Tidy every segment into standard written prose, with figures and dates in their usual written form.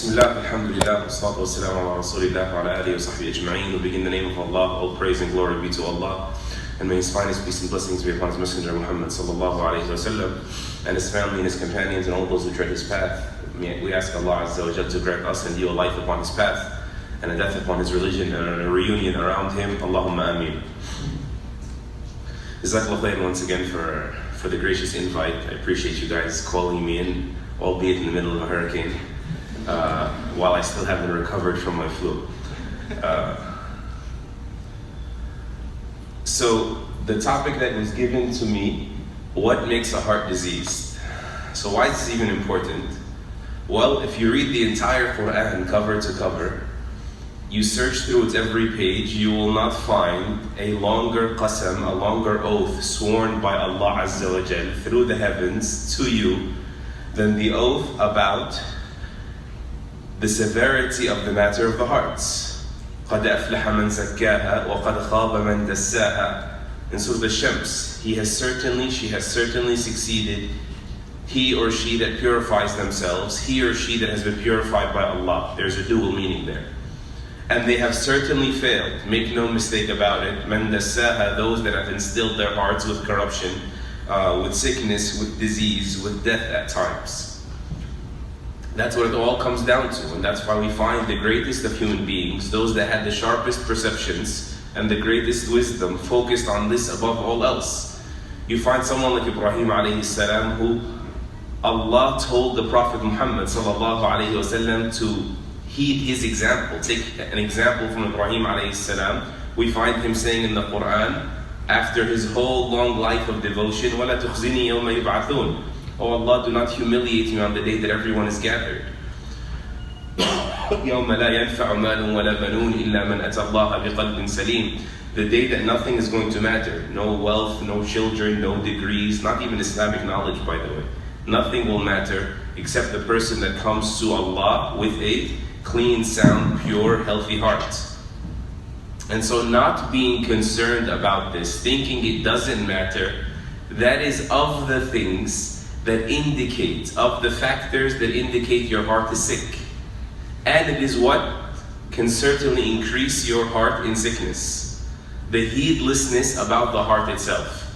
Bismillah, alhamdulillah, wassalatu wassalamu ala rasulillah wa ala alihi wa sahbihi ajma'in. We begin in the name of Allah, all praise and glory be to Allah, and may His finest peace and blessings be upon His Messenger Muhammad sallallahu alayhi wa sallam, and his family and his companions and all those who tread his path. We ask Allah Azza wa Jal to grant us and you a life upon His path, and a death upon His religion, and a reunion around Him. Allahumma ameen. Jazakallah khair once again for the gracious invite. I appreciate you guys calling me in, albeit in the middle of a hurricane, while I still haven't recovered from my flu. So the topic that was given to me, what makes a heart diseased? So why is this even important? Well, if you read the entire Quran cover to cover, you search through its every page, you will not find a longer qasam, a longer oath sworn by Allah Azza wa Jal through the heavens to you than the oath about the severity of the matter of the hearts. قَدْ أَفْلَحَ مَنْ زَكَّاهَا وَقَدْ خَابَ مَنْ دَسَّاهَا. In Surah Al-Shams, she has certainly succeeded, he or she that purifies themselves, he or she that has been purified by Allah. There's a dual meaning there. And they have certainly failed, make no mistake about it. مَنْ دَسَّاهَا, those that have instilled their hearts with corruption, with sickness, with disease, with death at times. That's what it all comes down to, and that's why we find the greatest of human beings, those that had the sharpest perceptions and the greatest wisdom, focused on this above all else. You find someone like Ibrahim alayhi salam, who Allah told the Prophet Muhammad sallallahu alayhi wa sallam to heed his example, take an example from Ibrahim alayhi salam. We find him saying in the Quran, after his whole long life of devotion, وَلَا تُخْزِنِي يَوْمَ يُبْعَثُونَ. Oh Allah, do not humiliate me on the day that everyone is gathered. يَوْمَ لَا يَنْفَعُ مَالٌ وَلَا بَنُونَ إِلَّا مَنْ أَتَى اللَّهَ بِقَلْبٍ سَلِيمٍ. The day that nothing is going to matter. No wealth, no children, no degrees, not even Islamic knowledge, by the way. Nothing will matter except the person that comes to Allah with a clean, sound, pure, healthy heart. And so not being concerned about this, thinking it doesn't matter, that is of the things that indicate, of the factors that indicate your heart is sick. And it is what can certainly increase your heart in sickness. The heedlessness about the heart itself.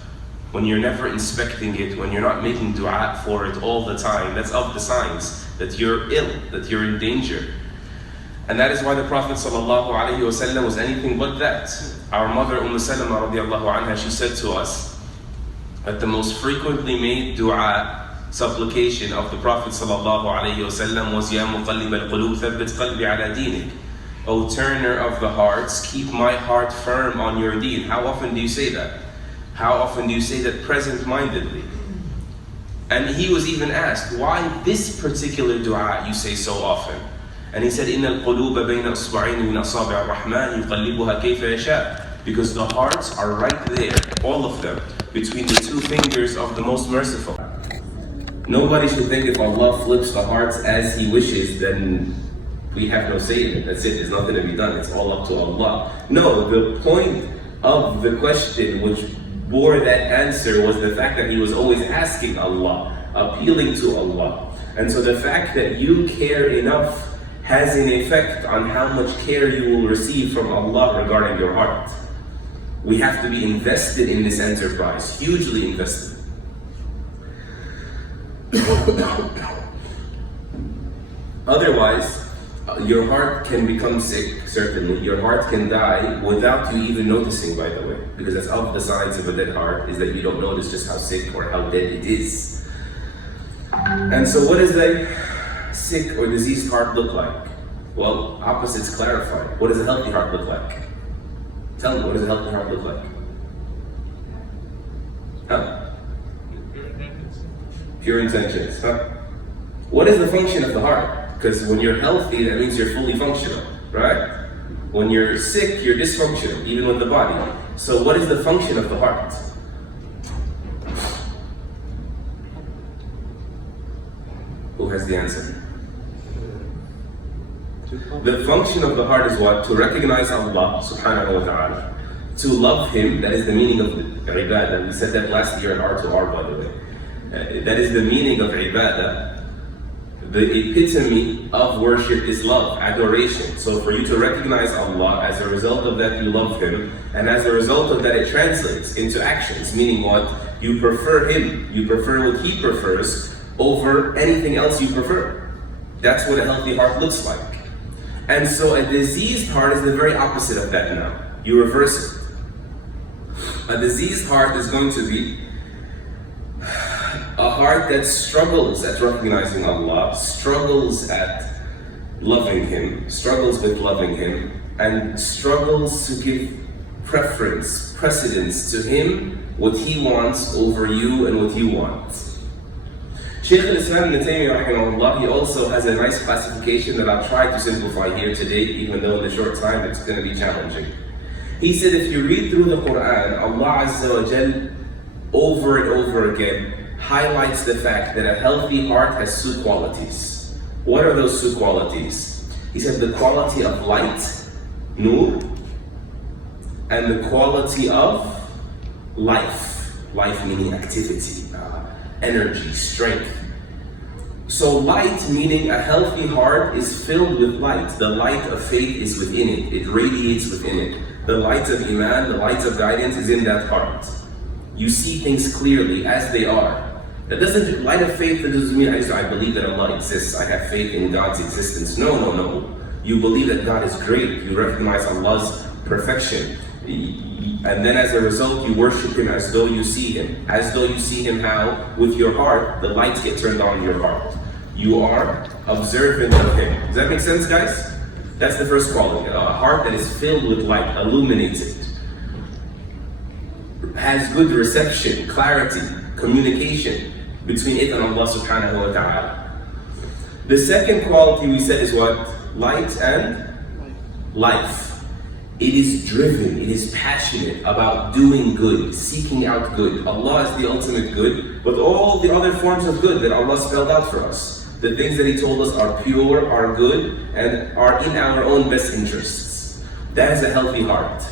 When you're never inspecting it, when you're not making dua for it all the time, that's of the signs that you're ill, that you're in danger. And that is why the Prophet ﷺ was anything but that. Our mother Salama radiallahu anha, she said to us that the most frequently made dua, supplication of the Prophet ﷺ was Ya muqallib al-qulub thabbit qalbi ala dinik. O turner of the hearts, keep my heart firm on your deen. How often do you say that? How often do you say that present-mindedly? And he was even asked, why this particular dua you say so often? And he said, إِنَّ الْقُلُوبَ بَيْنَ أَصْبَعَيْنِ مِنْ أَصَابِعِ الرَّحْمَنِ يُقَلِّبُهَا كَيْفَ يَشَاءُ. Because the hearts are right there, all of them, between the two fingers of the most merciful. Nobody should think if Allah flips the hearts as He wishes, then we have no say in it. That's it, there's nothing to be done, it's all up to Allah. No, the point of the question which bore that answer was the fact that he was always asking Allah, appealing to Allah. And so the fact that you care enough has an effect on how much care you will receive from Allah regarding your heart. We have to be invested in this enterprise, hugely invested. Otherwise, your heart can become sick, certainly. Your heart can die without you even noticing, by the way. Because that's of the signs of a dead heart, is that you don't notice just how sick or how dead it is. And so what does that sick or diseased heart look like? Well, opposites clarified. What does a healthy heart look like? Tell me, what does a healthy heart look like? Huh? Pure intentions, huh? What is the function of the heart? Because when you're healthy, that means you're fully functional, right? When you're sick, you're dysfunctional, even with the body. So what is the function of the heart? Who has the answer? The function of the heart is what? To recognize Allah subhanahu wa ta'ala. To love Him, that is the meaning of ibadah. We said that last year in R2R, by the way. That is the meaning of ibadah. The epitome of worship is love, adoration. So for you to recognize Allah, as a result of that you love Him, and as a result of that it translates into actions, meaning what? You prefer Him, you prefer what He prefers over anything else you prefer. That's what a healthy heart looks like. And so a diseased heart is the very opposite of that now. You reverse it. A diseased heart is going to be a heart that struggles at recognizing Allah, struggles at loving Him, struggles with loving Him, and struggles to give precedence to Him, what He wants over you and what you want. Shaykh al-Islam ibn Taymiyyah rahimahullah, he also has a nice classification that I'll try to simplify here today, even though in the short time it's going to be challenging. He said if you read through the Quran, Allah Azza wa Jal over and over again highlights the fact that a healthy heart has two qualities. What are those two qualities? He said the quality of light, nur, and the quality of life. Life meaning activity, energy, strength. So light, meaning a healthy heart is filled with light. The light of faith is within it. It radiates within it. The light of Iman, the light of guidance is in that heart. You see things clearly as they are. That doesn't, light of faith, that doesn't mean I believe that Allah exists, I have faith in God's existence. No. You believe that God is great. You recognize Allah's perfection. And then as a result, you worship Him as though you see Him. As though you see Him how? With your heart, the lights get turned on in your heart. You are observant of Him. Does that make sense, guys? That's the first quality. A heart that is filled with light, illuminated, has good reception, clarity, communication between it and Allah subhanahu wa ta'ala. The second quality we said is what? Light and life. It is driven, it is passionate about doing good, seeking out good. Allah is the ultimate good, but all the other forms of good that Allah spelled out for us, the things that He told us are pure, are good, and are in our own best interests. That is a healthy heart.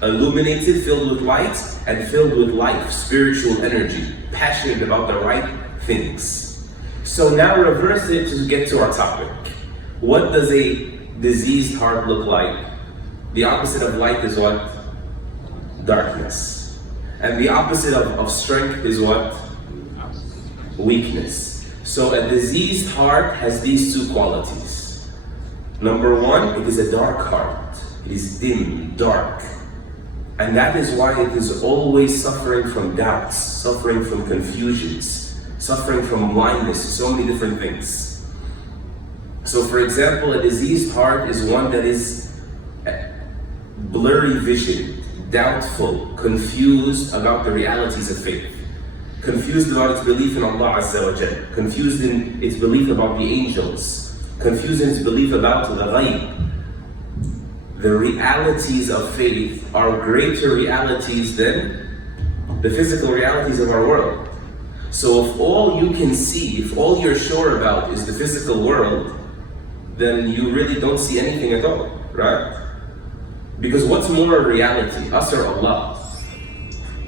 Illuminated, filled with light, and filled with life, spiritual energy, passionate about the right things. So now reverse it to get to our topic. What does a diseased heart look like? The opposite of light is what? Darkness. And the opposite of strength is what? Weakness. So a diseased heart has these two qualities. Number one, it is a dark heart. It is dim, dark. And that is why it is always suffering from doubts, suffering from confusions, suffering from blindness, so many different things. So for example, a diseased heart is one that is blurry vision, doubtful, confused about the realities of faith, confused about its belief in Allah Azza wa Jal, confused in its belief about the angels, confused in its belief about the ghaib. The realities of faith are greater realities than the physical realities of our world. So if all you can see, if all you're sure about is the physical world, then you really don't see anything at all, right? Because what's more a reality, us or Allah?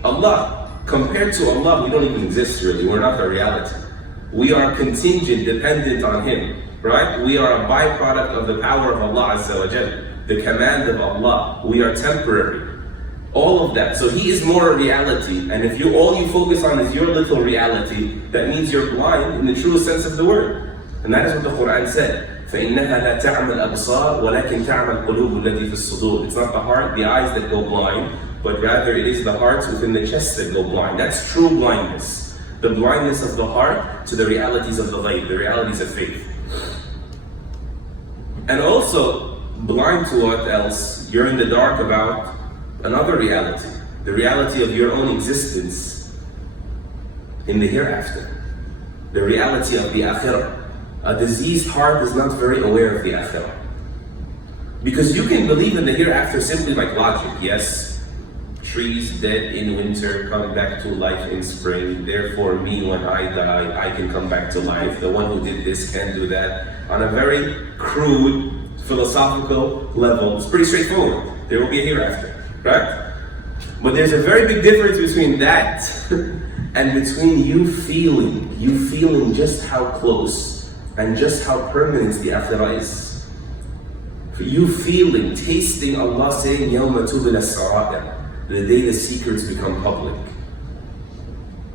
Allah. Compared to Allah, we don't even exist really. We're not a reality. We are contingent, dependent on Him, right? We are a byproduct of the power of Allah Azza wa Jal, the command of Allah. We are temporary. All of that. So He is more a reality. And if all you focus on is your little reality, that means you're blind in the truest sense of the word. And that is what the Quran said. فَإِنَّهَا لَا تَعْمَى الْأَبْصَارِ وَلَكِنْ تَعْمَى الْقُلُوبُ الَّتِي فِي الصُّدُورِ. It's not the heart, the eyes that go blind, but rather it is the hearts within the chest that go blind. That's true blindness. The blindness of the heart to the realities of the ghaib, the realities of faith. And also, blind to what else? You're in the dark about another reality. The reality of your own existence in the hereafter. The reality of the akhirah. A diseased heart is not very aware of the akhirah. Because you can believe in the hereafter simply like logic. Yes, trees dead in winter come back to life in spring. Therefore me, when I die, I can come back to life. The one who did this can do that. On a very crude, philosophical level. It's pretty straightforward. There will be a hereafter, right? But there's a very big difference between that and between you feeling just how close and just how permanent the akhirah is. For you feeling, tasting Allah saying, يَوْمَ تُبْلَ السَّرَائِرُ, the day the secrets become public.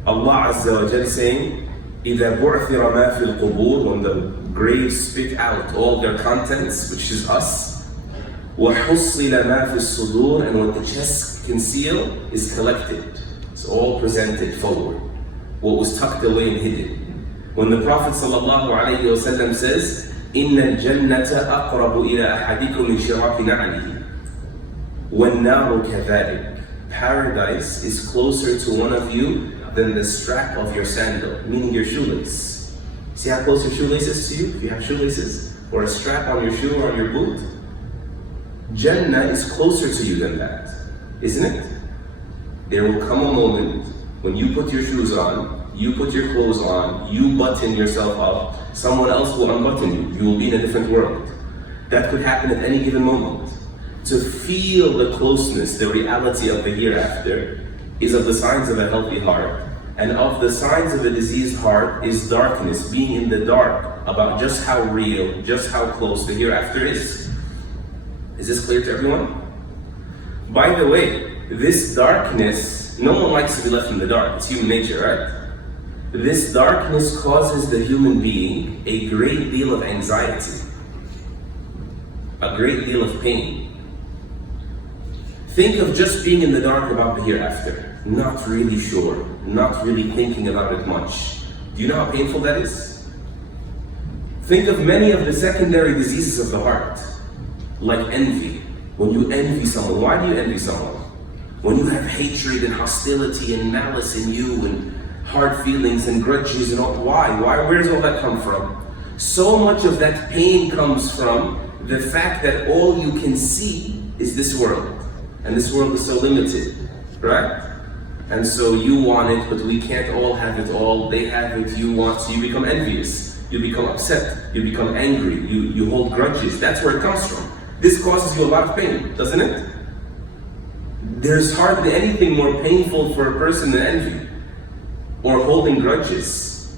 Allah Azza wa Jal saying, إِذَا بُعْثِرَ مَا فِي الْقُبُورِ, when the graves spit out all their contents, which is us. وَحُصِّلَ مَا فِي الصُّدُورِ, and what the chests conceal is collected. It's all presented forward. What was tucked away and hidden. When the Prophet ﷺ says, إِنَّ الْجَنَّةَ أَقْرَبُ إِلَىٰ أَحَدِكُمْ مِنْ شِرَاكِ نَعْلِهِ وَالنَّارُ كَذَلِكَ, paradise is closer to one of you than the strap of your sandal, meaning your shoelace. See how close your shoelace is to you? If you have shoelaces, or a strap on your shoe or on your boot. Jannah is closer to you than that, isn't it? There will come a moment when you put your shoes on, you put your clothes on, you button yourself up, someone else will unbutton you. You will be in a different world. That could happen at any given moment. To feel the closeness, the reality of the hereafter, is of the signs of a healthy heart. And of the signs of a diseased heart is darkness, being in the dark about just how real, just how close the hereafter is. Is this clear to everyone? By the way, this darkness, no one likes to be left in the dark. It's human nature, right? This darkness causes the human being a great deal of anxiety, a great deal of pain. Think of just being in the dark about the hereafter, not really sure, not really thinking about it much. Do you know how painful that is? Think of many of the secondary diseases of the heart, like envy. When you envy someone, why do you envy someone? When you have hatred and hostility and malice in you and hard feelings and grudges and all, why? Where does all that come from? So much of that pain comes from the fact that all you can see is this world. And this world is so limited, right? And so you want it, but we can't all have it all. They have it, you want, so you become envious. You become upset, you become angry, you hold grudges. That's where it comes from. This causes you a lot of pain, doesn't it? There's hardly anything more painful for a person than envy or holding grudges.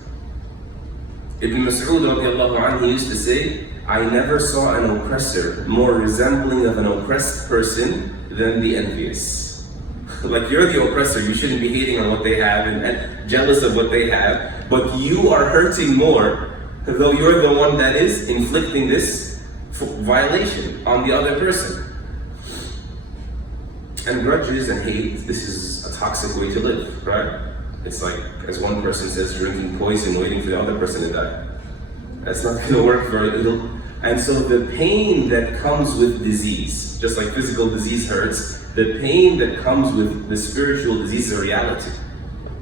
Ibn Mas'ud radiallahu anhu used to say, I never saw an oppressor more resembling of an oppressed person than the envious. Like, you're the oppressor, you shouldn't be hating on what they have and jealous of what they have, but you are hurting more, though you're the one that is inflicting this violation on the other person. And grudges and hate, this is a toxic way to live, right? It's like, as one person says, drinking poison, waiting for the other person to die. That's not going to work very little. And so the pain that comes with disease, just like physical disease hurts, the pain that comes with the spiritual disease is a reality.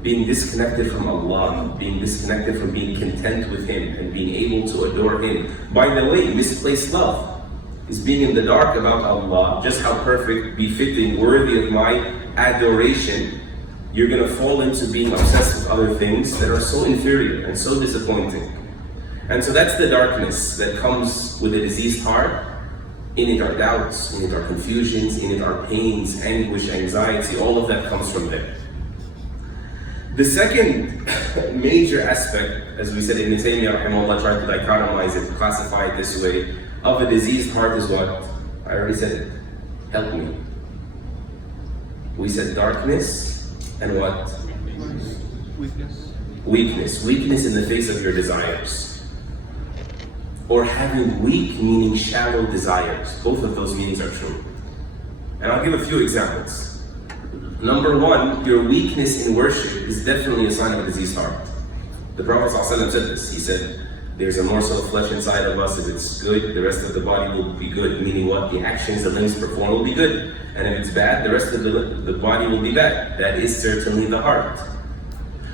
Being disconnected from Allah, being disconnected from being content with Him and being able to adore Him. By the way, misplaced love is being in the dark about Allah, just how perfect, befitting, worthy of my adoration. You're going to fall into being obsessed with other things that are so inferior and so disappointing. And so that's the darkness that comes with a diseased heart. In it are doubts, in it are confusions, in it are pains, anguish, anxiety, all of that comes from there. The second major aspect, as we said, Ibn Taymiyyah rahimahullah tried to dichotomize it, classify it this way, of a diseased heart is what? I already said it. Help me. We said darkness and what? Weakness. Weakness. Weakness in the face of your desires. Or having weak, meaning shallow desires. Both of those meanings are true. And I'll give a few examples. Number one, your weakness in worship is definitely a sign of a diseased heart. The Prophet ﷺ said this. He said, there's a morsel of flesh inside of us. If it's good, the rest of the body will be good. Meaning what? The actions the limbs perform will be good. And if it's bad, the rest of the body will be bad. That is certainly the heart.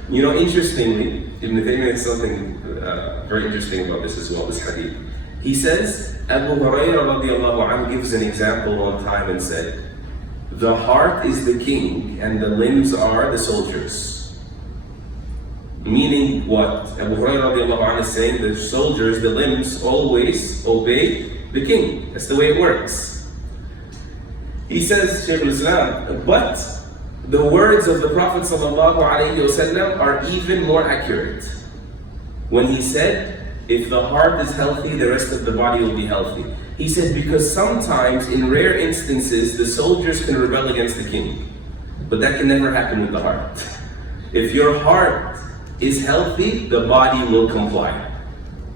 You know, interestingly, Ibn Taymiyyah has something very interesting about this as well, this hadith. He says, Abu Hurairah radiallahu anhu gives an example one time and said, the heart is the king and the limbs are the soldiers. Meaning what? Abu Hurairah radiallahu anhu is saying the soldiers, the limbs, always obey the king. That's the way it works. He says, Shaykh al-Islam, but the words of the Prophet ﷺ are even more accurate. When he said, If the heart is healthy, the rest of the body will be healthy. He said, because sometimes, in rare instances, the soldiers can rebel against the king. But that can never happen with the heart. If your heart is healthy, the body will comply.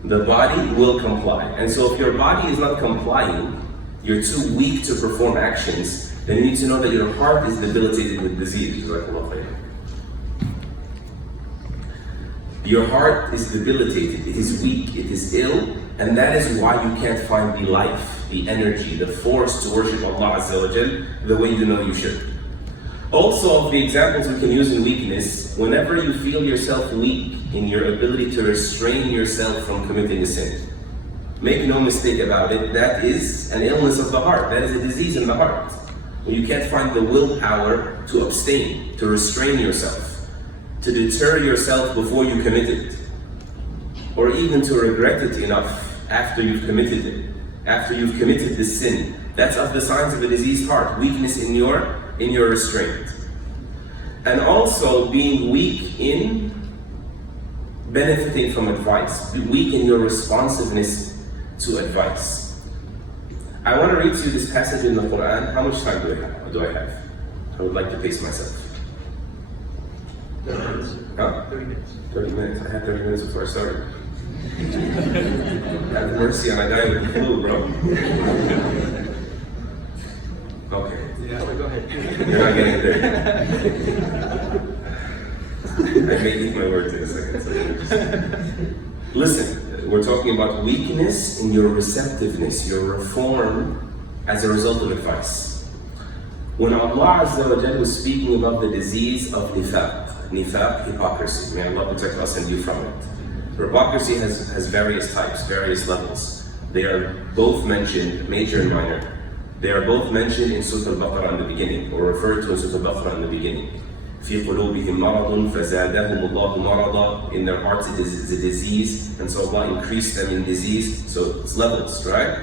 The body will comply. And so if your body is not complying, you're too weak to perform actions, then you need to know that your heart is debilitated with disease. Your heart is debilitated, it is weak, it is ill, and that is why you can't find the life, the energy, the force to worship Allah Azza wa Jal the way you know you should. Also, of the examples we can use in weakness, whenever you feel yourself weak in your ability to restrain yourself from committing a sin, make no mistake about it, that is an illness of the heart, that is a disease in the heart. When you can't find the willpower to abstain, to restrain yourself, to deter yourself before you commit it, or even to regret it enough after you've committed it, after you've committed this sin. That's of the signs of a diseased heart, weakness in your restraint. And also being weak in benefiting from advice, weak in your responsiveness to advice. I want to read to you this passage in the Quran. How much time do I have? I would like to pace myself. 30 minutes. 30 minutes. 30 minutes. I had 30 minutes before I started. Have mercy on a guy with the flu, bro. Okay. Yeah, go ahead. You're not getting there. I may eat my words in a second. Listen, we're talking about weakness in your receptiveness, your reform as a result of advice. When Allah Azza wa Jal was speaking about the disease of nifaq, hypocrisy, may Allah protect us and you from it. Hypocrisy has various types, various levels. They are both mentioned, major and minor. They are both mentioned in Surah Al-Baqarah in the beginning, or referred to in Surah Al-Baqarah in the beginning. في قلوبهم مرض فزادهم الله مرضا. In their hearts it is a disease, and so Allah increased them in disease. So it's levels, right?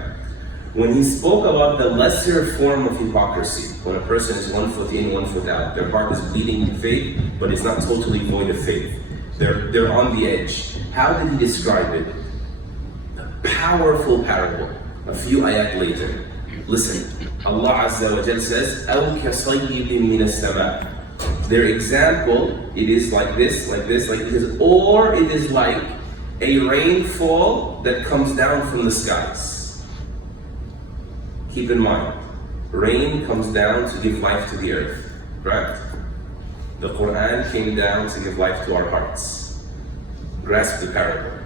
When he spoke about the lesser form of hypocrisy, when a person is 1 foot in, 1 foot out, their heart is bleeding in faith, but it's not totally void of faith. They're on the edge. How did he describe it? A powerful parable. A few ayat later. Listen, Allah Azza wa Jal says, أَوْ كَصَيِّبٍ مِّنَ السَّمَاءِ. Their example, it is like this, like this, like this, or it is like a rainfall that comes down from the skies. Keep in mind, rain comes down to give life to the earth, right? The Quran came down to give life to our hearts. Grasp the parable.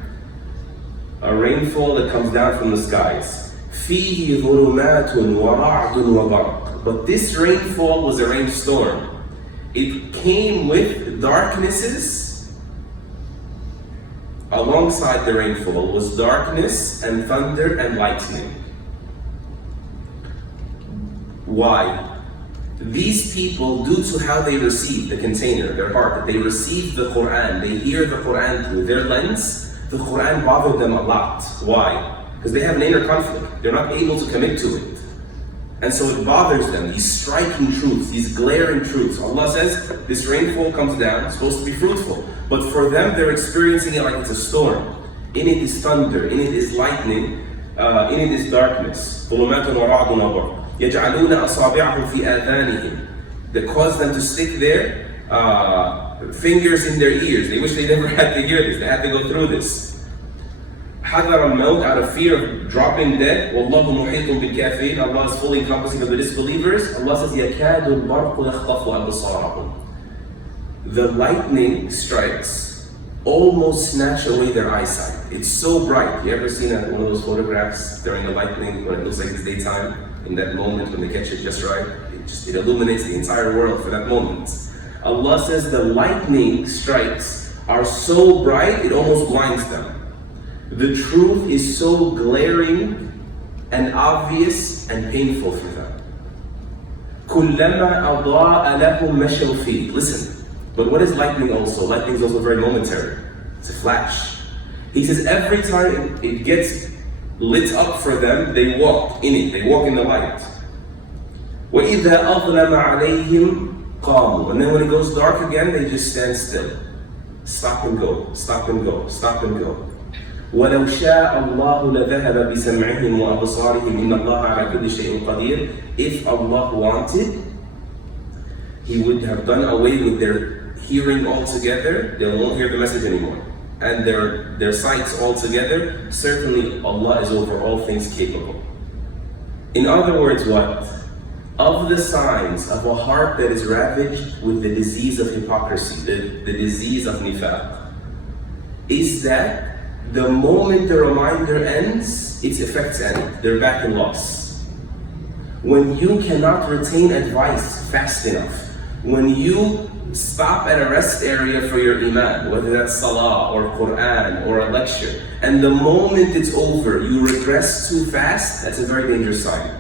A rainfall that comes down from the skies. فِيهِ ظُلُمَاتٌ وَرَعْدٌ وَبَرْقٌ. But this rainfall was a rainstorm. It came with darknesses. Alongside the rainfall was darkness and thunder and lightning. Why? These people, due to how they receive the container, their heart, that they receive the Quran, they hear the Quran through their lens, the Quran bothered them a lot. Why? Because they have an inner conflict. They're not able to commit to it. And so it bothers them, these striking truths, these glaring truths. Allah says, this rainfall comes down, it's supposed to be fruitful. But for them, they're experiencing it like it's a storm. In it is thunder, in it is lightning, in it is darkness. يَجْعَلُونَ أَصَابِعَهُمْ فِي آذَانِهِمْ. That cause them to stick their fingers in their ears. They wish they never had to hear this, they had to go through this. حَذَرَ الْمَوْتِ, out of fear of dropping dead. وَاللَّهُ مُحِيطٌ بِالْكَافِرِينَ. Allah is fully encompassing of the disbelievers. Allah says, يَكَادُ الْبَرْقُ يَخْطَفُ أَبْصَارَهُم. The lightning strikes almost snatch away their eyesight. It's so bright. You ever seen one of those photographs during the lightning when it looks like it's daytime? In that moment when they catch it just right, it illuminates the entire world for that moment. Allah says the lightning strikes are so bright it almost blinds them. The truth is so glaring and obvious and painful for them. كُلَّمَا أَضَاءَ لَهُمْ مَشَوْا فِيهِ. Listen, but what is lightning also? Lightning is also very momentary. It's a flash. He says every time it gets lit up for them, they walk in it, they walk in the light. وَإِذَا أَظْلَمَ عَلَيْهِمْ قَامُوا. And then when it goes dark again, they just stand still. Stop and go, stop and go, stop and go. وَلَوْ شَاءَ اللَّهُ لَذَهَبَ بِسَمْعِهِمْ وَأَبْصَارِهِمْ إِنَّ اللَّهَ عَلَى كُلِّ شَيْءٍ قَدِيرٌ. If Allah wanted, He would have done away with their hearing altogether. They won't hear the message anymore. And their sights altogether. Certainly Allah is over all things capable. In other words, what? Of the signs of a heart that is ravaged with the disease of hypocrisy, the disease of nifaq, is that the moment the reminder ends, its effects end. They're back in loss. When you cannot retain advice fast enough, when you stop at a rest area for your iman, whether that's salah or Quran or a lecture, and the moment it's over, you regress too fast, that's a very dangerous sign.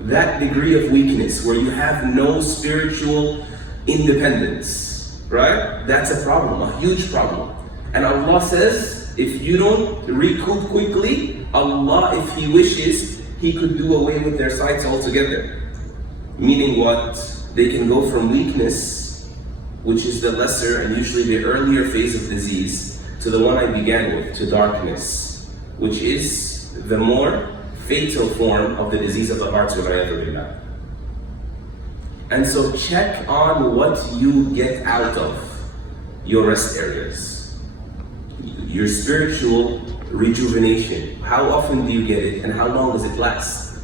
That degree of weakness where you have no spiritual independence, right? That's a problem, a huge problem. And Allah says, if you don't recoup quickly, Allah, if He wishes, He could do away with their sights altogether. Meaning what? They can go from weakness, which is the lesser and usually the earlier phase of disease, to the one I began with, to darkness, which is the more fatal form of the disease of the heart. And so check on what you get out of your rest areas. Your spiritual rejuvenation. How often do you get it and how long does it last?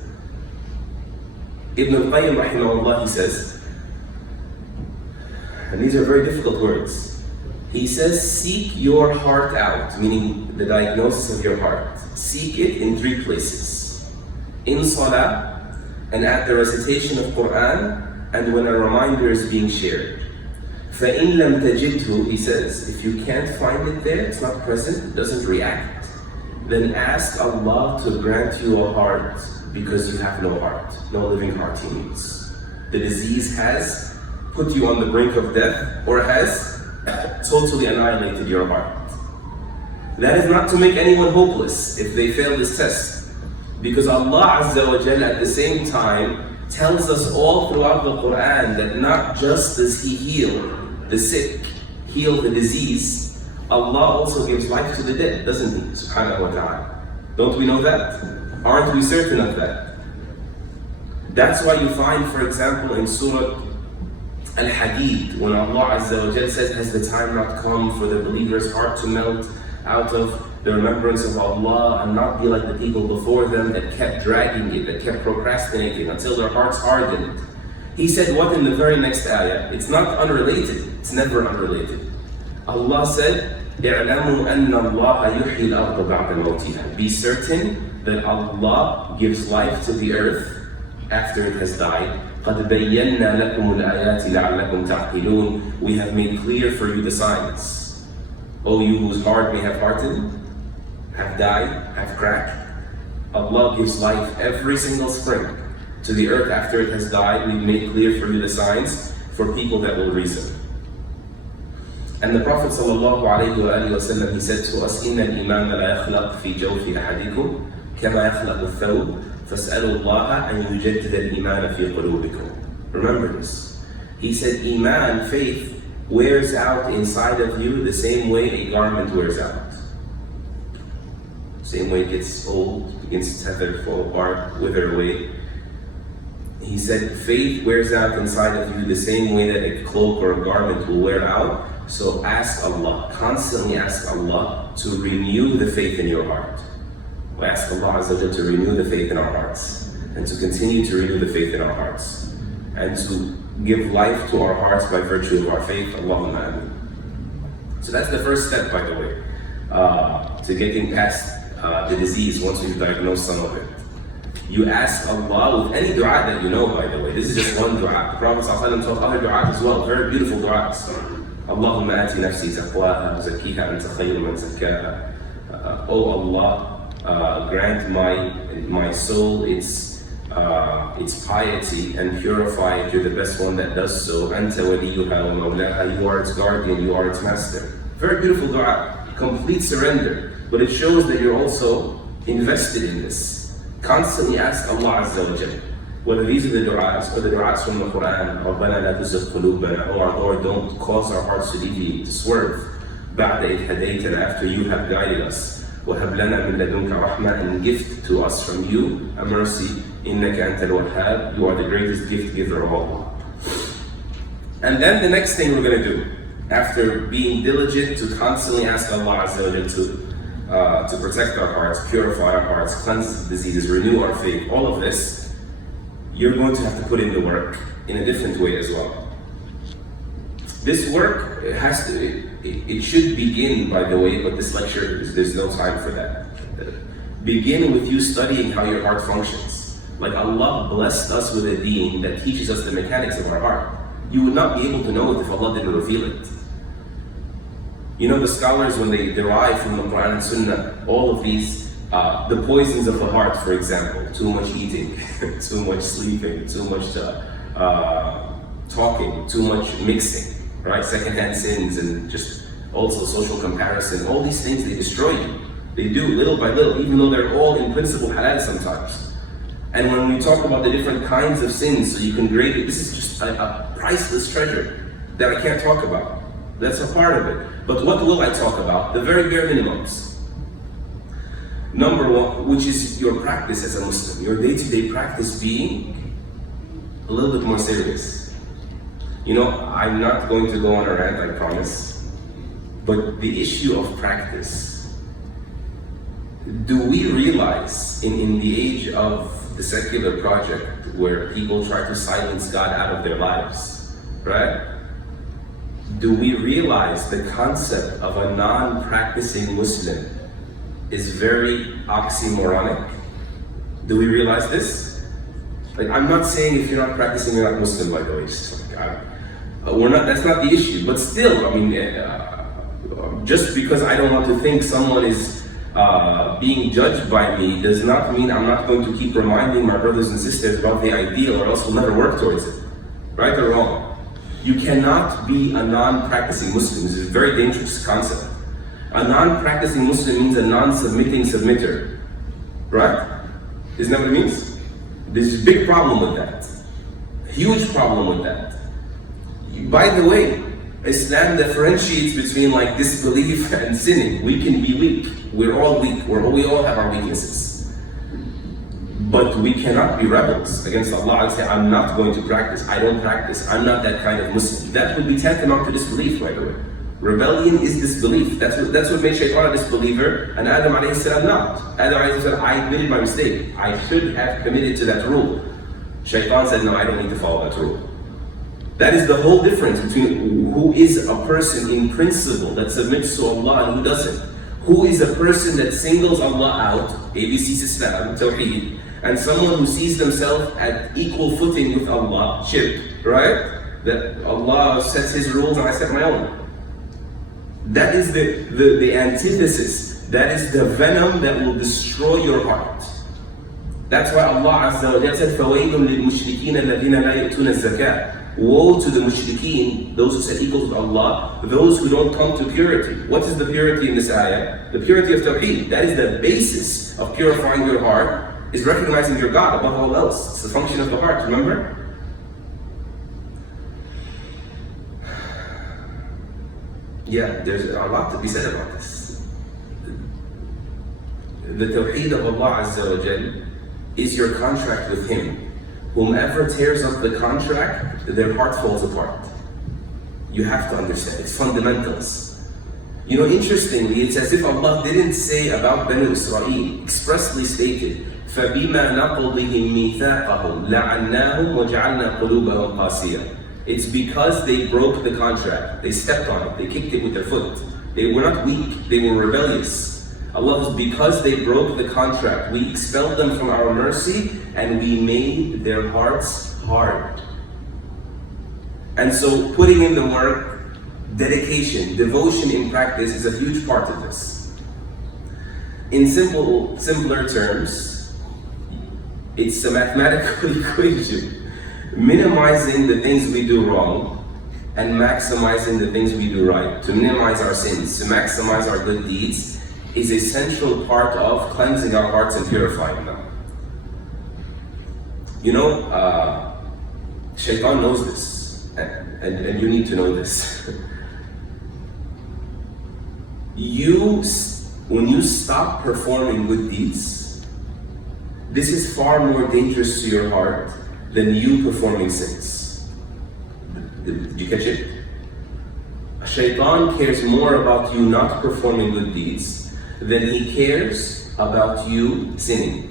Ibn al-Qayyim rahimahullah, he says, and these are very difficult words. He says, seek your heart out, meaning the diagnosis of your heart. Seek it in 3 places. In salah, and at the recitation of Quran, and when a reminder is being shared. فَإِن لَمْ تَجِدْهُ, he says, if you can't find it there, it's not present, it doesn't react, then ask Allah to grant you a heart, because you have no heart, no living heart He needs. The disease has put you on the brink of death, or has totally annihilated your heart. That is not to make anyone hopeless if they fail this test, because Allah Azza wa Jalla at the same time tells us all throughout the Quran that not just does He heal the sick, heal the disease, Allah also gives life to the dead, doesn't He? Subhanahu wa ta'ala. Don't we know that? Aren't we certain of that? That's why you find, for example, in Surah Al-Hadid, when Allah Azza wa Jalla says, has the time not come for the believer's heart to melt out of the remembrance of Allah and not be like the people before them that kept dragging it, that kept procrastinating until their hearts hardened. He said what in the very next ayah? It's not unrelated, it's never unrelated. Allah said, اعلموا أن الله يحيي الأرض بعد موتها. Be certain that Allah gives life to the earth after it has died. قد بينا لكم الآيات لعلكم تعقلون. We have made clear for you the signs. O you whose heart may have hardened, have died, have cracked. Allah gives life every single spring to the earth after it has died. We've made clear for you the signs for people that will reason. And the Prophet ﷺ, he said to us, إِنَّ الْإِيمَانَ لَا يَخْلَقْ فِي جَوْفِ أَحَدِكُمْ كَمَا يَخْلَقُ الثَّوْبِ فَاسْأَلُوا اللَّهَ أَنْ يُجَدِّدَ الْإِيمَانَ فِي قُلُوبِكُمْ. Remember this. He said, Iman, faith, wears out inside of you the same way a garment wears out. Same way it gets old, begins to tether, fall apart, wither away. He said, faith wears out inside of you the same way that a cloak or a garment will wear out. So ask Allah, constantly ask Allah to renew the faith in your heart. We ask Allah Azza wa Jalla to renew the faith in our hearts, and to continue to renew the faith in our hearts, and to give life to our hearts by virtue of our faith. Allahumma ameen. So that's the first step, by the way, to getting past the disease once we've diagnosed some of it. You ask Allah with any dua that you know, by the way. This is just one dua. The Prophet ﷺ taught other du'as as well, very beautiful du'as. Allahumma ati nafsi taqwaha wa zakkiha anta khayru man zakkaha. Oh Allah, grant my soul its piety and purify it. You're the best one that does so. Anta waliyuha wa mawlaha. You are its guardian, you are its master. Very beautiful dua, complete surrender. But it shows that you're also invested in this. Constantly ask Allah Azza wa Jalla. Whether these are the du'as or the du'as from the Quran, رَبَّنَا لَا تُزِغْ قُلُوبَنَا, oh our Lord, don't cause our hearts to deviate, to swerve. بَعْدَ إِذْ هَدَيْتَنَا, after you have guided us. وَهَبْ لَنَا مِن لَدُنْكَ رَحْمَةً, and gift to us from you a mercy. إِنَّكَ أَنْتَ الْوَهَّابُ, you are the greatest gift giver of all. And then the next thing we're going to do, after being diligent to constantly ask Allah Azza wa Jalla to protect our hearts, purify our hearts, cleanse diseases, renew our faith, all of this, you're going to have to put in the work in a different way as well. This work, it should begin, by the way, but this lecture, there's no time for that. Begin with you studying how your heart functions. Like Allah blessed us with a deen that teaches us the mechanics of our heart. You would not be able to know it if Allah didn't reveal it. You know, the scholars, when they derive from the Quran and Sunnah, all of these, the poisons of the heart, for example, too much eating, too much sleeping, too much talking, too much mixing, right? Secondhand sins, and just also social comparison. All these things, they destroy you. They do little by little, even though they're all in principle halal sometimes. And when we talk about the different kinds of sins, so you can grade it, this is just a priceless treasure that I can't talk about. That's a part of it. But what will I talk about? The very bare minimums. Number one, which is your practice as a Muslim, your day-to-day practice being a little bit more serious. You know, I'm not going to go on a rant, I promise, but the issue of practice, do we realize in the age of the secular project where people try to silence God out of their lives, right? Do we realize the concept of a non-practicing Muslim is very oxymoronic? Do we realize this? Like, I'm not saying if you're not practicing, you're not Muslim, by the way. It's like, that's not the issue. But still, I mean, just because I don't want to think someone is being judged by me does not mean I'm not going to keep reminding my brothers and sisters about the ideal, or else we'll never work towards it. Right or wrong? You cannot be a non-practicing Muslim. This is a very dangerous concept. A non-practicing Muslim means a non-submitting submitter. Right? Isn't that what it means? There's a big problem with that. A huge problem with that. By the way, Islam differentiates between like disbelief and sinning. We can be weak. We're all weak. We all have our weaknesses. But we cannot be rebels against Allah and say, I'm not going to practice, I don't practice, I'm not that kind of Muslim. That would be tantamount to disbelief, by the way. Rebellion is disbelief. That's what made Shaykh a disbeliever, and Adam alayhi salam not. Adam alayhi salam, I admitted my mistake. I should have committed to that rule. Shaitan said, no, I don't need to follow that rule. That is the whole difference between who is a person in principle that submits to Allah and who doesn't. Who is a person that singles Allah out, ABC's Islam, Tawheed, and someone who sees themselves at equal footing with Allah, shirk, right? That Allah sets His rules and I set my own. That is the antithesis. That is the venom that will destroy your heart. That's why Allah Azza wa Jalla said, فَوَيْلٌ لِلْمُشْرِكِينَ الَّذِينَ لَا يَأْتُونَ الزَّكَاةَ. Woe to the mushrikeen, those who set equal with Allah, those who don't come to purity. What is the purity in this ayah? The purity of Tawheed. That is the basis of purifying your heart, is recognizing your God above all else. It's the function of the heart, remember? Yeah, there's a lot to be said about this. The Tawheed of Allah Azza wa Jal is your contract with Him. Whomever tears up the contract, their heart falls apart. You have to understand, it's fundamentals. You know, interestingly, it's as if Allah didn't say about Banu Israel, expressly stated, فَبِمَا نَقْضِهِمْ مِيثَاقَهُمْ لَعَنَّاهُمْ وَجَعَلْنَا قُلُوبَهُمْ قَاسِيَةً. It's because they broke the contract, they stepped on it, they kicked it with their foot. They were not weak, they were rebellious. Allah says, because they broke the contract, we expelled them from our mercy and we made their hearts hard. And so putting in the work, dedication, devotion in practice is a huge part of this. In simpler terms, it's a mathematical equation. Minimizing the things we do wrong and maximizing the things we do right. To minimize our sins, to maximize our good deeds is a central part of cleansing our hearts and purifying them. You know, Shaitan knows this, and you need to know this. You when you stop performing good deeds, this is far more dangerous to your heart than you performing sins. Did you catch it? Shaitan cares more about you not performing good deeds than he cares about you sinning.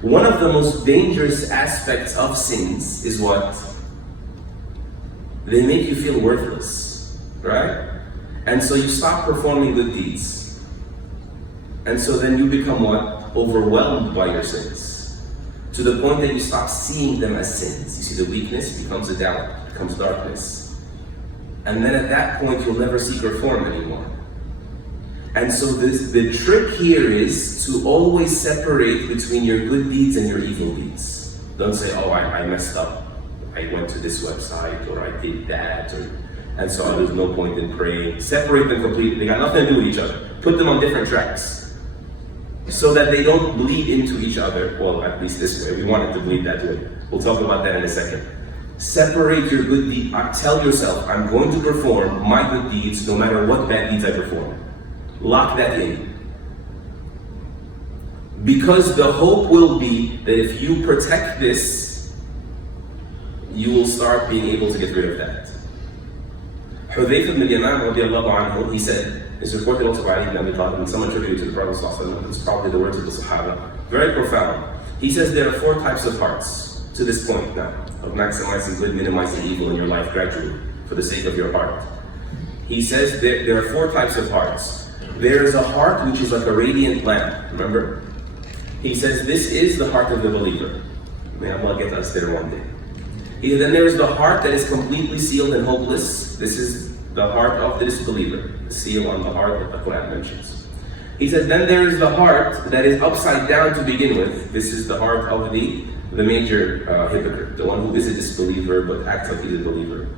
One of the most dangerous aspects of sins is what? They make you feel worthless, right? And so you stop performing good deeds. And so then you become what? Overwhelmed by your sins. To the point that you stop seeing them as sins. You see, the weakness becomes a doubt, becomes darkness. And then at that point, you'll never seek reform anymore. And so the trick here is to always separate between your good deeds and your evil deeds. Don't say, oh, I messed up. I went to this website, or I did that, and so there's no point in praying. Separate them completely. They got nothing to do with each other. Put them on different tracks so that they don't bleed into each other. Well, at least this way. We want it to bleed that way. We'll talk about that in a second. Separate your good deeds. Tell yourself, I'm going to perform my good deeds no matter what bad deeds I perform. Lock that in. Because the hope will be that if you protect this, you will start being able to get rid of that. Hudayf ibn al-Yaman radiallahu anhu, he said, it's reported also by Ali ibn Abi Talib, and some attributed to the Prophet ﷺ, it's probably the words of the Sahaba, very profound. He says there are 4 types of hearts to this point now, of maximizing good, minimizing evil in your life gradually, for the sake of your heart. He says there are 4 types of hearts. There is a heart which is like a radiant lamp, remember? He says this is the heart of the believer. May Allah get us there one day. Then there is the heart that is completely sealed and hopeless. This is the heart of the disbeliever, the seal on the heart that the Quran mentions. He said then there is the heart that is upside down to begin with. This is the heart of the major hypocrite, the one who is a disbeliever but acts like he's a believer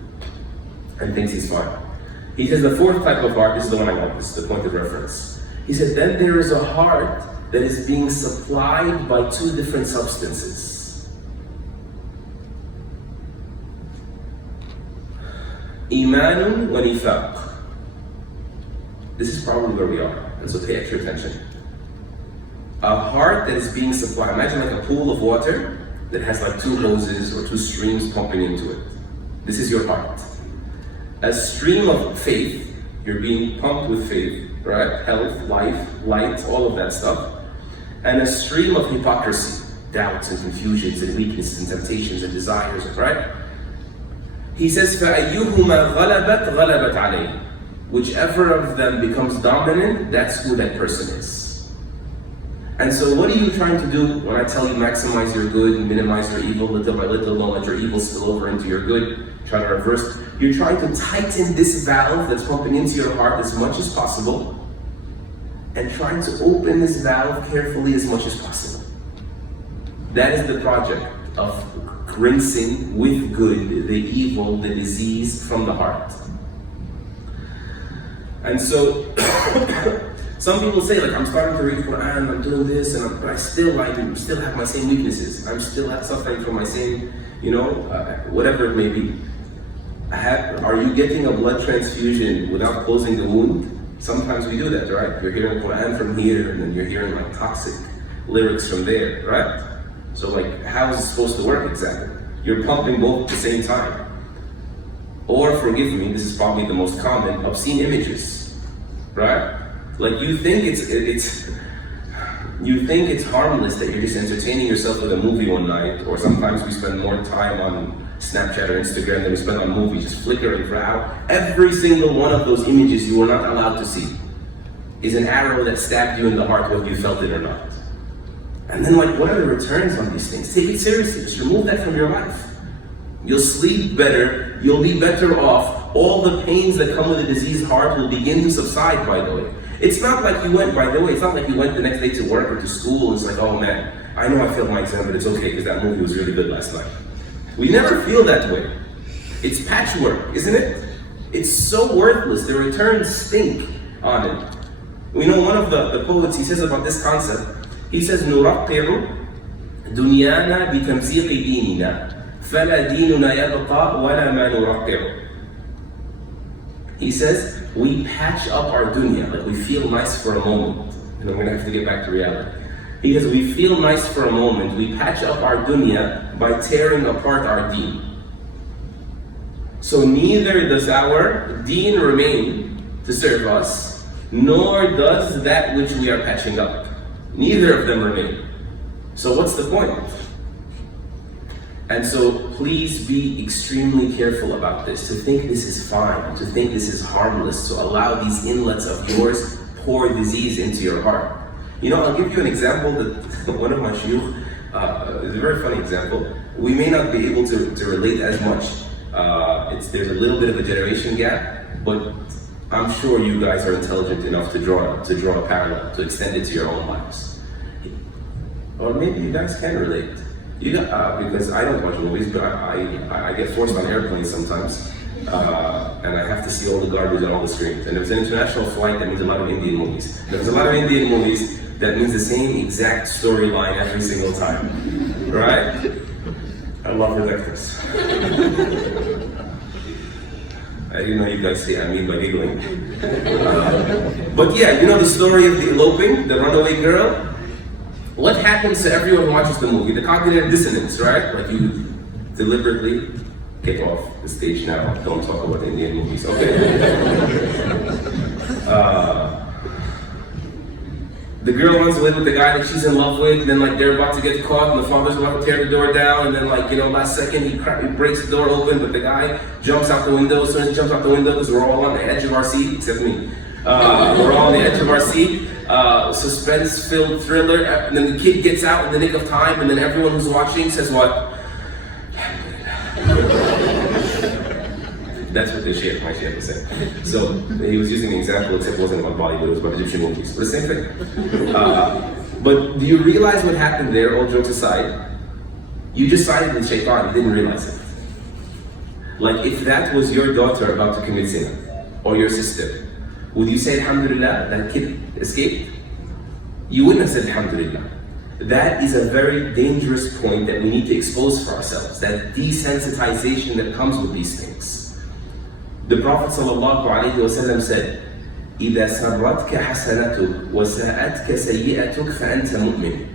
and thinks he's fine. He says the 4th type of heart, this is the one I want, this is the point of reference. He said then there is a heart that is being supplied by 2 different substances. Imanun wa nifaq. This is probably where we are, and so pay extra attention. A heart that is being supplied, imagine like a pool of water that has like 2 hoses or 2 streams pumping into it. This is your heart. A stream of faith, you're being pumped with faith, right? Health, life, light, all of that stuff. And a stream of hypocrisy, doubts and confusions and weaknesses and temptations and desires, right? He says, فَأَيُّهُمَا غَلَبَتْ غَلَبَتْ عَلَيْهِ. Whichever of them becomes dominant, that's who that person is. And so what are you trying to do when I tell you maximize your good and minimize your evil little by little, don't let your evil spill over into your good, try to reverse. You're trying to tighten this valve that's pumping into your heart as much as possible and trying to open this valve carefully as much as possible. That is the project of rinsing with good the evil, the disease from the heart. And so some people say, like, I'm starting to read Quran, I'm doing this, but I still have my same weaknesses. I'm still suffering from my same, whatever it may be. Are you getting a blood transfusion without closing the wound? Sometimes we do that, right? You're hearing Quran from here, and then you're hearing like toxic lyrics from there, right? So like, how is it supposed to work exactly? You're pumping both at the same time. Or, forgive me, this is probably the most common, obscene images, right? Like you think it's harmless that you're just entertaining yourself with a movie one night, or sometimes we spend more time on Snapchat or Instagram than we spend on movies, just flickering for hours. Every single one of those images you were not allowed to see is an arrow that stabbed you in the heart, whether you felt it or not. And then like, what are the returns on these things? Take it seriously, just remove that from your life. You'll sleep better, you'll be better off. All the pains that come with a diseased heart will begin to subside, by the way. It's not like you went the next day to work or to school and it's like, oh man, I know I failed my exam, but it's okay because that movie was really good last night. We never feel that way. It's patchwork, isn't it? It's so worthless. The returns stink on it. We know one of the poets, he says about this concept, he says, نُرَقِّعُ دُنْيَانَا بِتَمْزِيقِ دِينِنَا فَلَا دِينُنَا يَبْقَى وَلَا مَا نُرَقِّعُ. He says, we patch up our dunya, like we feel nice for a moment. And I'm gonna have to get back to reality. Because we feel nice for a moment, we patch up our dunya by tearing apart our deen. So neither does our deen remain to serve us, nor does that which we are patching up. Neither of them remain. So what's the point? And so please be extremely careful about this, to think this is fine, to think this is harmless, to allow these inlets of yours pour disease into your heart. You know, I'll give you an example that one of my shuyukh, is a very funny example. We may not be able to relate as much. There's a little bit of a generation gap, but I'm sure you guys are intelligent enough to draw a parallel, to extend it to your own lives. Or maybe you guys can relate. Because I don't watch movies, but I get forced on airplanes sometimes, and I have to see all the garbage on all the screens. And if it's an international flight, that means a lot of Indian movies. If there's a lot of Indian movies, that means the same exact storyline every single time, right? Allah protect us. I didn't know you guys say I mean by giggling. But yeah, you know the story of the eloping, the runaway girl? What happens to everyone who watches the movie? The cognitive dissonance, right? Like you deliberately get off the stage now. Don't talk about Indian movies, okay? The girl runs away with the guy that she's in love with, and then like they're about to get caught, and the father's about to tear the door down, and then like, you know, last second he breaks the door open, but the guy jumps out the window. As soon as he jumps out the window, because we're all on the edge of our seat, except me. We're all on the edge of our seat. Suspense-filled thriller, and then the kid gets out in the nick of time, and then everyone who's watching says what? That's what the Shaykh, my Shaykh was saying. So he was using an example, except it wasn't about Bollywood, it was about Egyptian movies. But the same thing. But do you realize what happened there, all jokes aside? You just sided with Shaitan, you didn't realize it. Like if that was your daughter about to commit sin, or your sister, would you say Alhamdulillah, that kid escaped? You wouldn't have said Alhamdulillah. That is a very dangerous point that we need to expose for ourselves, that desensitization that comes with these things. The Prophet ﷺ said, إِذَا سَرَّتْكَ حَسَنَتُكَ وَسَاءَتْكَ سَيِّئَتُكَ فَأَنْتَ مُؤْمِنٌ.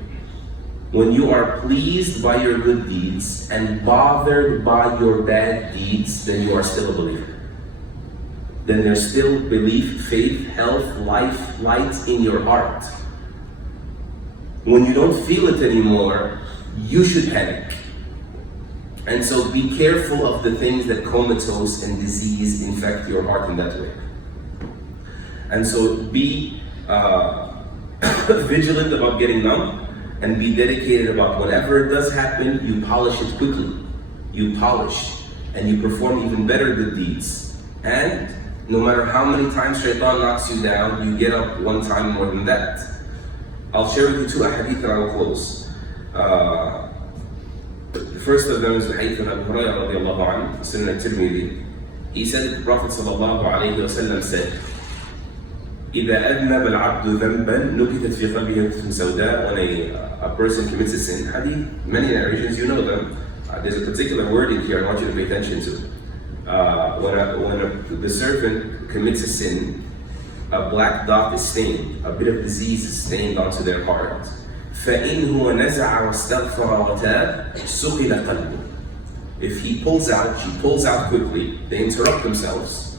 When you are pleased by your good deeds and bothered by your bad deeds, then you are still a believer. Then there's still belief, faith, health, life, light in your heart. When you don't feel it anymore, you should panic. And so be careful of the things that comatose and disease infect your heart in that way. And so be vigilant about getting numb, and be dedicated about whatever it does happen, you polish it quickly. You polish, and you perform even better good deeds. And no matter how many times Shaitan knocks you down, you get up one time more than that. I'll share with you two ahadith and I will close. The first of them is the hadith of Abu Hurairah radiallahu anhu, Sunan al-Tirmidhi. He said that the Prophet sallallahu alayhi wa sallam said, إِذَا أَذْنَبَ الْعَبْدُ ذَنْبًا نُكِتَتْ فِي قَلْبِهِ نُكْتَةٌ سَوْدَاء. When a person commits a sin, hadith, many narrations, you know them. There's a particular word in here I want you to pay attention to. When the servant commits a sin, a black dot is stained, a bit of disease is stained onto their heart. فَإِنْ هُوَ نَزَعَ وَاسْتَغْفَرَ وَتَابَ سُقِلَ قَلْبُهُ. If he pulls out, she pulls out quickly, they interrupt themselves,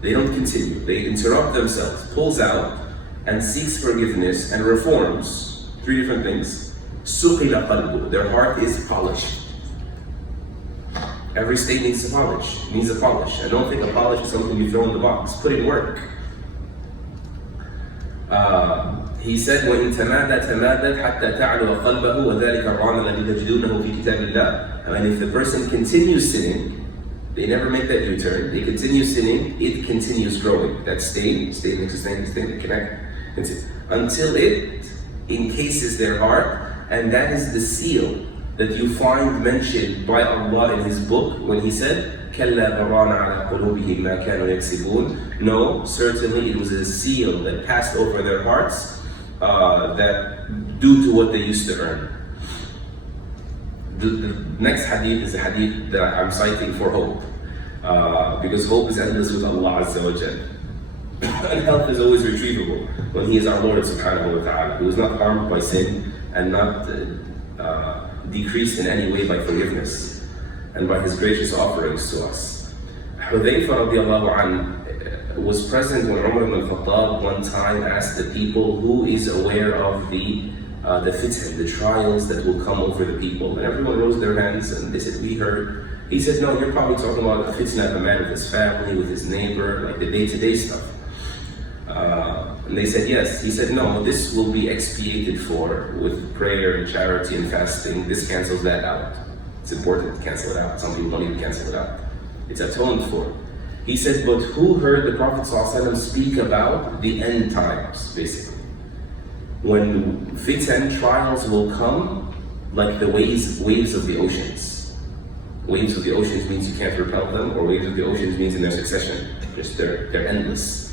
they don't continue, they interrupt themselves, pulls out and seeks forgiveness and reforms, three different things. سُقِلَ قَلْبُهُ, their heart is polished. Every state needs a polish, needs a polish. I don't think a polish is something you throw in the box, put in work. He said, وَإِن تَمَادَ تَمَادَتْ حَتَّى تَعْلُوَ قَلْبَهُ وَذَلِكَ الرَّعْنَ الَّذِي تَجِدُونَهُ فِي كِتَابِ اللَّهِ. And if the person continues sinning, they never make that U-turn, they continue sinning, it continues growing. That stain next to stain, connect, until it encases their heart, and that is the seal that you find mentioned by Allah in His book when He said, كَلَّا بَرَانَ عَلَى قُلُوبِهِمْ مَا كَانُوا يَكْسِبُونَ. No, certainly it was a seal that passed over their hearts, that due to what they used to earn. The next hadith is a hadith that I'm citing for hope, because hope is endless with Allah Azza wa Jal. And health is always retrievable when He is our Lord subhanahu wa ta'ala, who is not harmed by sin and not decreased in any way by forgiveness and by His gracious offerings to us. Hudayfa radiallahu anhu was present when Umar ibn al-Khattab one time asked the people who is aware of the fitn, the trials that will come over the people. And everyone rose their hands and they said, we heard. He said, no, you're probably talking about a fitna of a man with his family, with his neighbor, like the day-to-day stuff. And they said, yes. He said, no, this will be expiated for with prayer and charity and fasting. This cancels that out. It's important to cancel it out. Some people don't even cancel it out. It's atoned for. He said, but who heard the Prophet ﷺ speak about the end times, basically? When fitan, trials will come like the waves of the oceans. Waves of the oceans means you can't repel them, or waves of the oceans means in their succession. Just they're endless.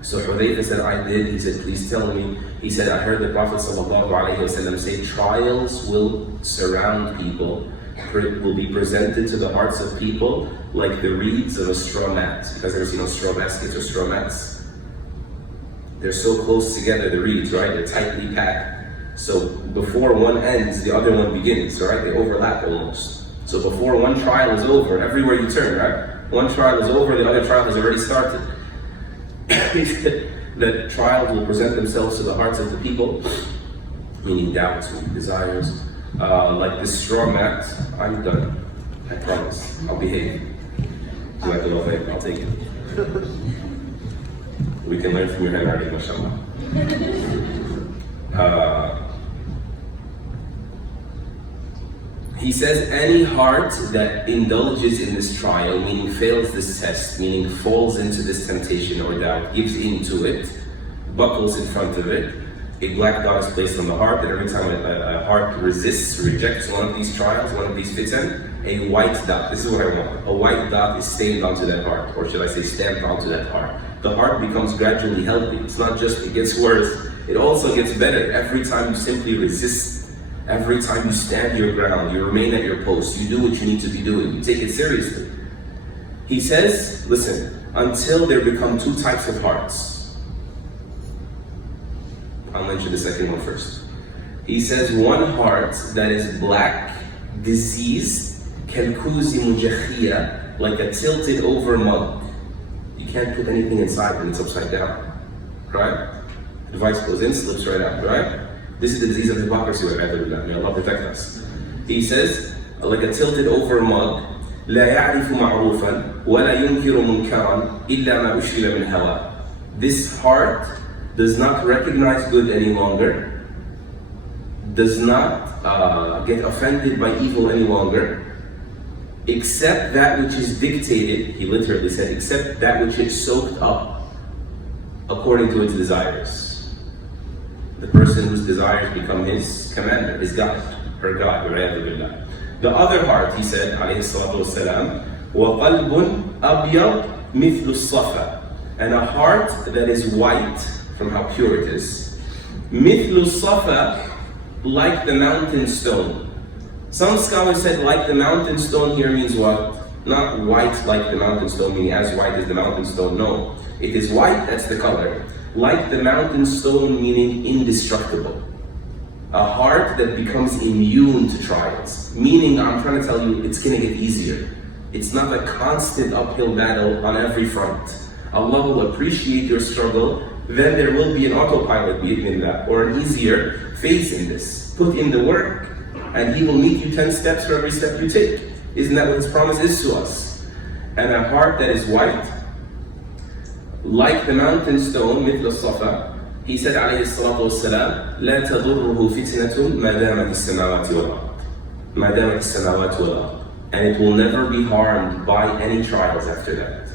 So Hudayfa said, I did. He said, please tell me. He said, I heard the Prophet ﷺ say, trials will surround people, will be presented to the hearts of people like the reeds of a straw mat. You guys ever seen those straw baskets or straw mats? They're so close together, the reeds, right? They're tightly packed. So before one ends, the other one begins, right? They overlap almost. So before one trial is over, everywhere you turn, right? One trial is over, the other trial has already started. That trials will present themselves to the hearts of the people, meaning doubts, meaning desires. Like this straw mat, I'm done. I promise. I'll behave. I'll take it. We can learn from your handwriting, mashallah. He says, any heart that indulges in this trial, meaning fails this test, meaning falls into this temptation or doubt, gives into it, buckles in front of it, a black dot is placed on the heart, and every time a heart resists, rejects one of these trials, one of these fitan, a white dot, this is what I want, a white dot is stained onto that heart, or should I say stamped onto that heart. The heart becomes gradually healthy. It's not just it gets worse, it also gets better every time you simply resist. Every time you stand your ground, you remain at your post, you do what you need to be doing, you take it seriously. He says, listen, until there become two types of hearts. I'll mention the second one first. He says, one heart that is black, diseased, kalkuzi mujakhia, like a tilted over mug. You can't put anything inside when it's upside down, right? The device goes in, slips right out, right? This is the disease of hypocrisy, may Allah protect us. He says, like a tilted over mug, لا يعرف معروفا ولا ينكر منكرا إلا ما أشكل من هوى. This heart does not recognize good any longer, does not get offended by evil any longer, except that which is dictated, he literally said, except that which is soaked up according to its desires. The person whose desires become his commander, his God, her God, the other heart, he said, alayhi salatu wasalam, وَقَلْبٌ أَبْيَضْ مِثْلُ الصَّفَا, and a heart that is white, from how pure it is, مِثْلُ الصَّفَا, like the mountain stone. Some scholars said like the mountain stone here means what? Not white like the mountain stone, meaning as white as the mountain stone, no. It is white, that's the color. Like the mountain stone, meaning indestructible. A heart that becomes immune to trials. Meaning, I'm trying to tell you, it's going to get easier. It's not a constant uphill battle on every front. Allah will appreciate your struggle, then there will be an autopilot, bi'idhnillah, or an easier phase in this. Put in the work, and He will meet you 10 steps for every step you take. Isn't that what His promise is to us? And a heart that is white, like the mountain stone, مثل الصفا, he said عليه الصلاة والسلام, لا تضره فتنة ما دامت السماوات والأرض. ما دامت السماوات والأرض. And it will never be harmed by any trials after that.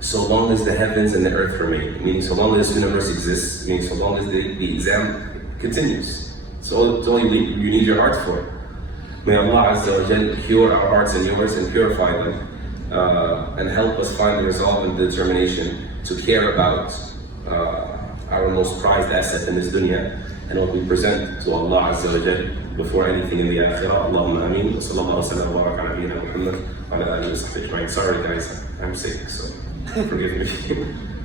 So long as the heavens and the earth remain, meaning so long as this universe exists, meaning so long as the exam continues. So it's all you need your heart for. May Allah Azza wa Jal cure our hearts and yours and purify them. And help us find the resolve and determination to care about our most prized asset in this dunya and what we present to Allah Azza wa Jal before anything in the akhirah. Allahumma ameen. Wa sallallahu wa sallam wa baraka ala nabiyyina Muhammad wa ala alihi wa sahbihi ajma'in. Sorry guys, I'm sick, so. Forgive me.